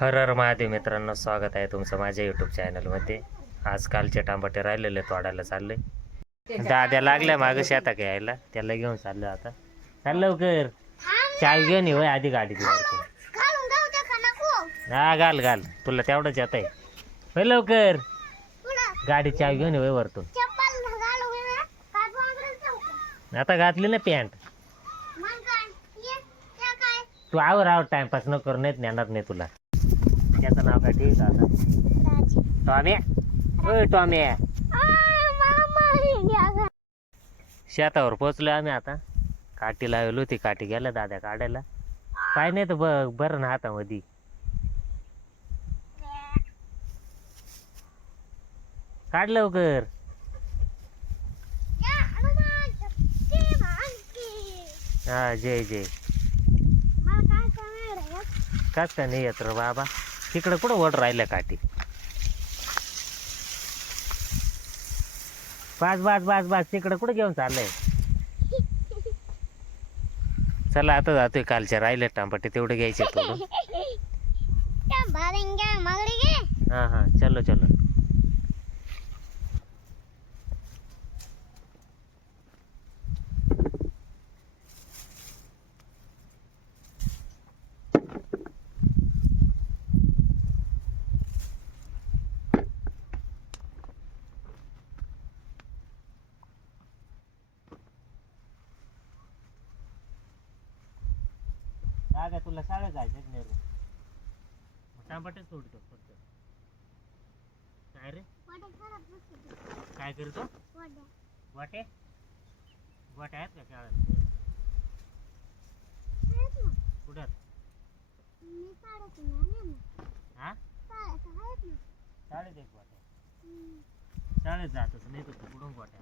हर हर महादेव मित्रांनो, स्वागत आहे तुमचं माझ्या यूट्यूब चॅनलमध्ये. आज कालचे टांबाटे राहिलेले तोडायला चालले. दाद्या लागल्या मागं शेतात यायला, त्याला घेऊन चाललो आता. चाल लवकर, चाय घेऊन ये आधी गाडी दिली. हा घाल घाल, तुला तेवढंच येत आहे. होय लवकर, गाडी चाय घेऊन ये वरतून. आता घातली ना पॅन्ट. तू आवर टाइमपास न करून येत नेणार नाही तुला. त्याचं नाव काय ठीक आता? टॉम्या. होय टॉम्या. शेतावर पोचलो आम्ही आता. काठी लावली होती, काठी गेल्या दाद्या काढायला. काय नाही तर बरं ना हातामध्ये. काढ लवकर. हा जय जय. काच का नाही येत रे बाबा. तिकडं कुठं ओढ राहिल्या काठी. बास बास बास बास, तिकडं कुठं घेऊन चाललंय. चला आता जातोय. कालच्या राहिले टांबाटे तेवढे घ्यायचे थोडं. हा हा चलो चलो. काय तुला शाळेत जायचं नाही रे. टांबाटेच सोडतो फक्त. काय रे काय करतो? वाटे वाटे आहेत का शाळेत? कुठं? हा शाळेत एक वाटे. शाळेत जातच नाही तर कुठून वाट्या.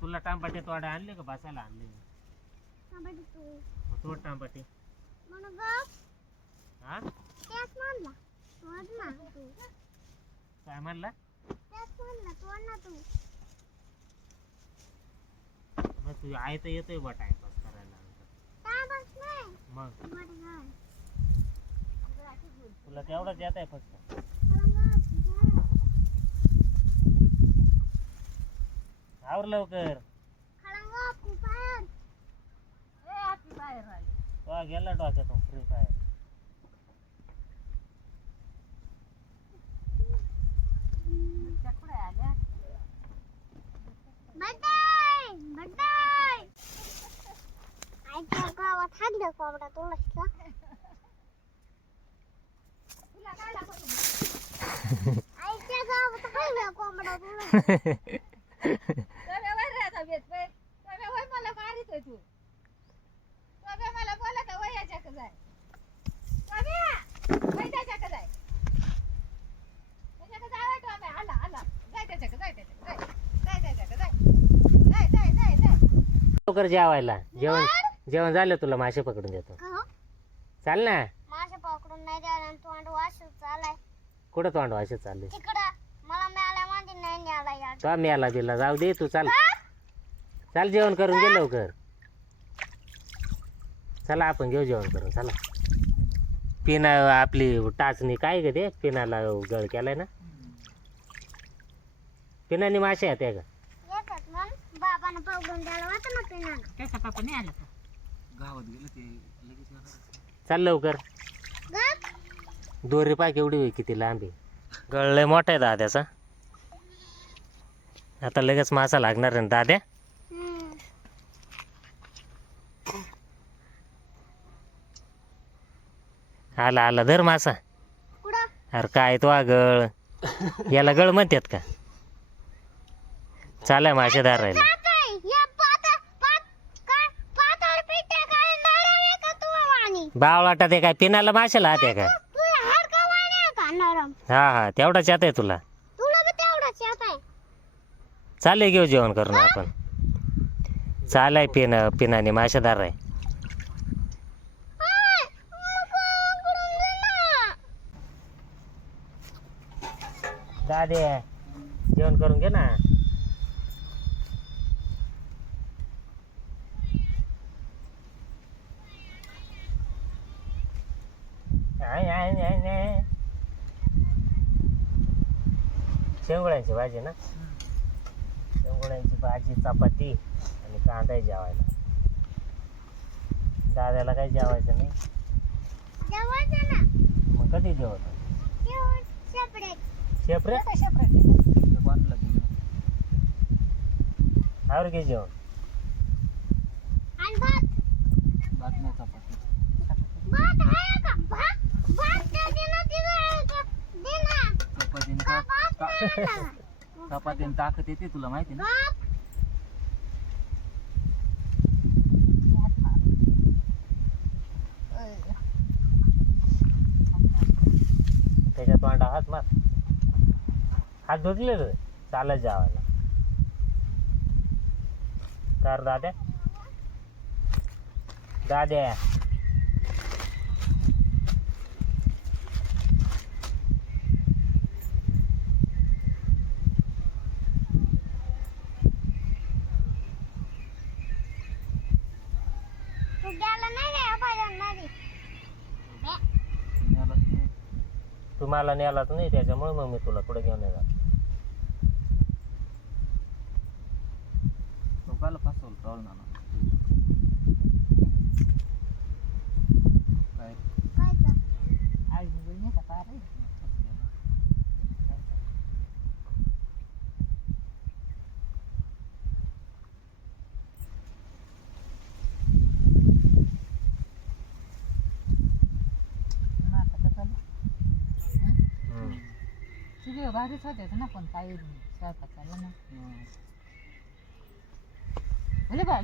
तुला टांबाटे तोडा आणले का बसायला आणले? तोड टांबाटे. हा काय म्हणला? मग तू आहे तर येतोय बा टाइमपास करायला. मग तुला तेवढंच येत आहे फक्त. आवर लवकर. गेला डोक्यातून फ्री फायर. लवकर जेवायला. जेवण जेवण झालं तुला मासे पकडून देतो. चाल ना. मासे पकडून नाही द्यायला. तोंड वाशू चालाय. कुठं तोंड वाशे चालले? तिकडं मला मिळाल्या म्हणजे नाही न्यायला यार. तो मेला बिला जाऊ दे तू. चाल चाल, जेवण करून घे लवकर. चला आपण घेऊ जेवण करून. चला. पिना आपली टाचणी काय ग ते? पिनाला गळ केलाय ना. पिनाने मासे आहेत का? येतात मग बाबांना पकडून द्यायला होतं ना पिनाला. त्याचा पापा नाही आला का? गावात गेलं ते लगेच. चाल लवकर. दोरी पाय केवढी होई, किती लांबी. गळलंय मोठा आहे दाद्याचा. आता लगेच मासा लागणार आहे ना दाद्या. आला आला धर मासा. अरे काय तो गळ. याला गळ म्हणतात का? चालाय मासे धरायला. बावळाटा ते काय पिनाला माशाला हात आहे का? हा हा तेवढाच येत आहे तुला. चालेल घेऊ जेवण करून आपण. चालाय पिनाने मासेदार आहे. दादे जेवण करून घे ना. शेंगुळ्यांची भाजी ना, शेंगुळ्यांची भाजी चपाती आणि कांदा आहे जेवायला. दादाला काही जेवायचं नाही. जेवायचं ना. मग कधी जेवत जेवण separate. शेपरे ते बांधलं गेलं. आवर घे जेवण. आणि भात. भात नाही चपाती. भात आहे का? भात त्या दिनात दिलं का? दिना. चपातीने का भात ता- नाही आणला? चपातीने ताकद येते तुला माहिती ना. भात. त्याच्या तोंडा हात मार. हात धुतले रे चालत जेवायला. कर दाद्या दाद्या. तू गेला नाही रे पहिल्यांदा. याला ते तू मला नेलाच नाही त्याच्यामुळे मग मी तुला पुढे घेऊन येणार. तो काल फसवलं टॉल ना. काय काय का? हम्म. भारीच होते ना पण काही स्वयंपाक चालू ना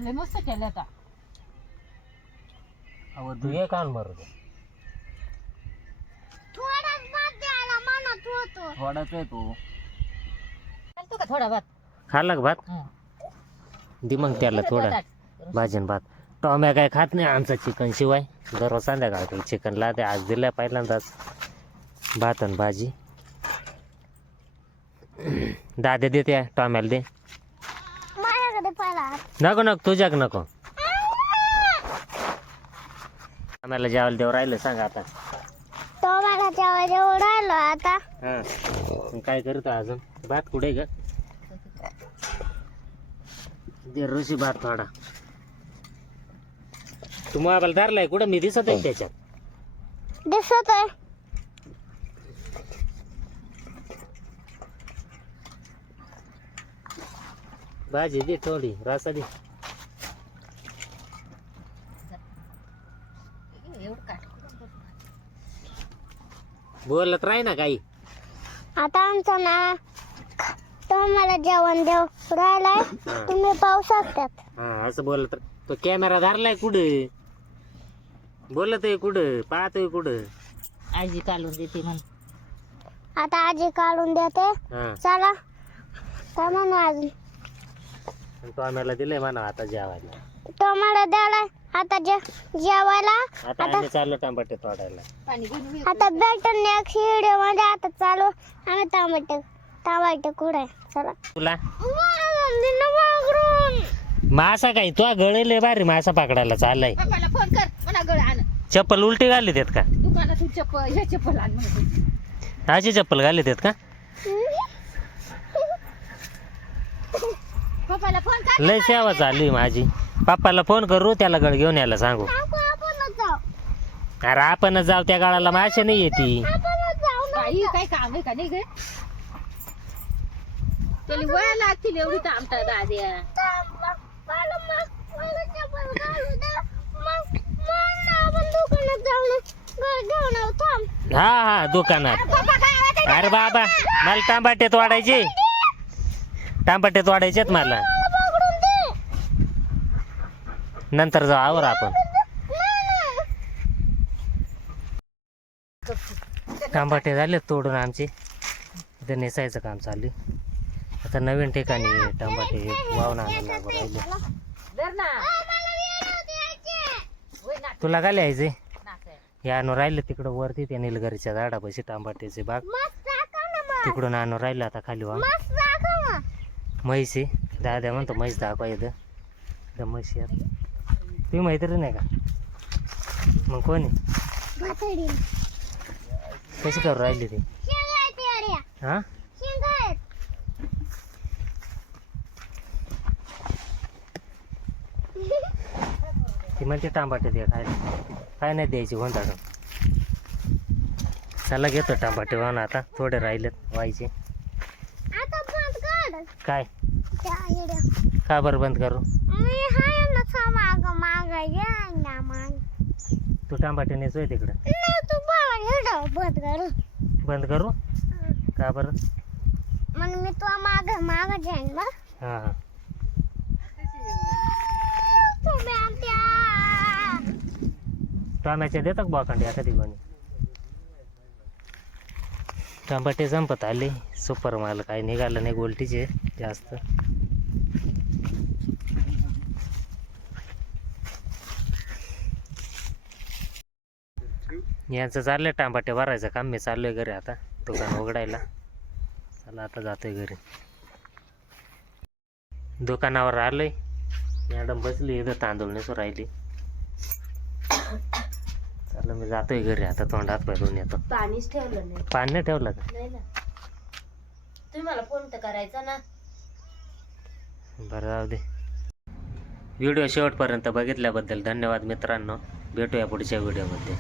लय मस्त केलं आता. आवड तू ये कान मारू दे. थोडाच भात द्यायला म्हणत होतो. थोडाच आहे तो. चालतो का थोडा भात? खाल्ला का भात? हं. दे मग त्याला थोडा भाजन भात. टॉम्या काय खात नाही आमचा चिकन शिवाय. दररोज संध्याकाळ चिकन लादे. आज दिल्या पहिल्यांदाच भात आणि भाजी. दाद्या देते टॉम्याला दे. माझ्याकडे पहिला हात. नको नको तुझ्याक नको. आम्हाला जेवायला देव राहिलं सांग आता. तो मला जेव्हा जेवढं राहिलो आता. हा काय करतो अजून? भात कुठे ग? दे ऋषी भात थोडा. तू मोबाईल धरलाय कुठं? मी दिसत आहे त्याच्यात. दिसत आहे. भाजी दे थोडी रसा दे. एवढं काट बोलत राही ना काही. आता आमचा ना तो मला जेवण देव राहिलाय. तुम्ही पाहू शकतात. हा असं बोलत तो कॅमेरा धरलाय कुठे? बोलत आहे कुठं? पाहतोय कुठं? आजी काढून देते म्हण. आता आजी काढून देते. हा चला काय म्हणू अजून. तो आम्हाला दिलंय म्हणा आता जेवायला. तो मला द्यायला आता जेवायला. आता आम्ही चाललो टमाटे तोडायला. पाणी घेऊन ये. आता भेटून नेक्स्ट व्हिडिओ मध्ये. आता चालू आम्ही टमाटे कुठे. चला. तुला मम्मीनं वागरून. मासा काय तो गळले भारी मासा पकडायला चाललाय. पप्पाला फोन कर म्हणा गळ आण. चप्पल उलटी घाली देत का? दुकानातून चप्पल हे चप्पल आण म्हणते. अशी चप्पल घाली देत का? पप्पाला फोन कर. लय सेवा चालली माझी. पप्पाला फोन करू त्याला गळ घेऊन यायला सांगू. आपणच जाऊ. अरे आपणच जाऊ त्या गाळाला मासे नाही येते. आपणच जाऊ ना. काही काय काम आहे का नाही गे? त्याला वया लागतील एवढी तामटा दाद्या. मला चप्पल घालू दे. मग आपण दुकानात जाऊन घेऊन येऊ. थांब. हा हा दुकानात. अरे बाबा मला टांबाट्यात वाढायचे. टांबाट्यात वाढायचेत मला. पकडून दे. नंतर जाऊ आवर आपण. टांबाटे झाले तोडून आमचे. इथं नेसायचं काम चालू आहे. आता नवीन ठिकाणी टांबाटे वाहून आणायला लागू राहिले. धर ना. मला व्हिडिओ द्यायचे. होय ना. तुला काय लिहायचे? नाचाय. हे आणून राहिले तिकडं वरती त्या निलगिरीच्या झाडापाशी टांबाट्याचे बाग. मस्त दाखव ना मग. तिकडून आणून राहिलं आता खाली वाहून. मस्त दाखव ना. म्हैस आहे. दादा म्हणतो म्हैस दाखवा इथं म्हशी आहेत. तुम्ही मैत्रीण आहे का? मग कोणी? भातडी. कशी करू राहिली ती शेंगा आहेत ते अड्या. हा शेंगा आहेत. ती म्हणते टांबाटे दे खायला. काय नाही द्यायची गोंधाडून. चला घेतो टांबाटे वाहून आता थोडे राहिलेत व्हायचे. आता बंद कर. काय त्या येड्या. का बरं बंद करू? मी हाय ना सा माग या ना माग. तू टांबाटे नेसोय तिकडं. नाही तू बाळा येडा बंद कर. बंद करू का बरं? मग मी तुला माग जाईन ना. हां हां तुम्ही आमच्या टोमॅचे देतात बाकांडी एखादी कोणी. टमाटे संपत आले. सुपर माल काही निघालं नाही गोल्टीचे जास्त. यांचं चाललंय टमाटे भरायचं काम. मी चाललोय घरी आता दुकान उघडायला. चला आता जातोय घरी. दुकानावर आलोय. मॅडम बसली इथं तांदूळ नेसू राहिली. चला मी जातोय घरी आता. तोंड हात पाय धुवून येतो. पाणीच ठेवलं नाही. पाणी नाही ठेवलं का? नाही ना. तुम्ही मला फोन तर करायचा ना. बरं जाऊ दे. व्हिडिओ शेवटपर्यंत बघितल्याबद्दल धन्यवाद मित्रांनो. भेटूया पुढच्या व्हिडिओमध्ये.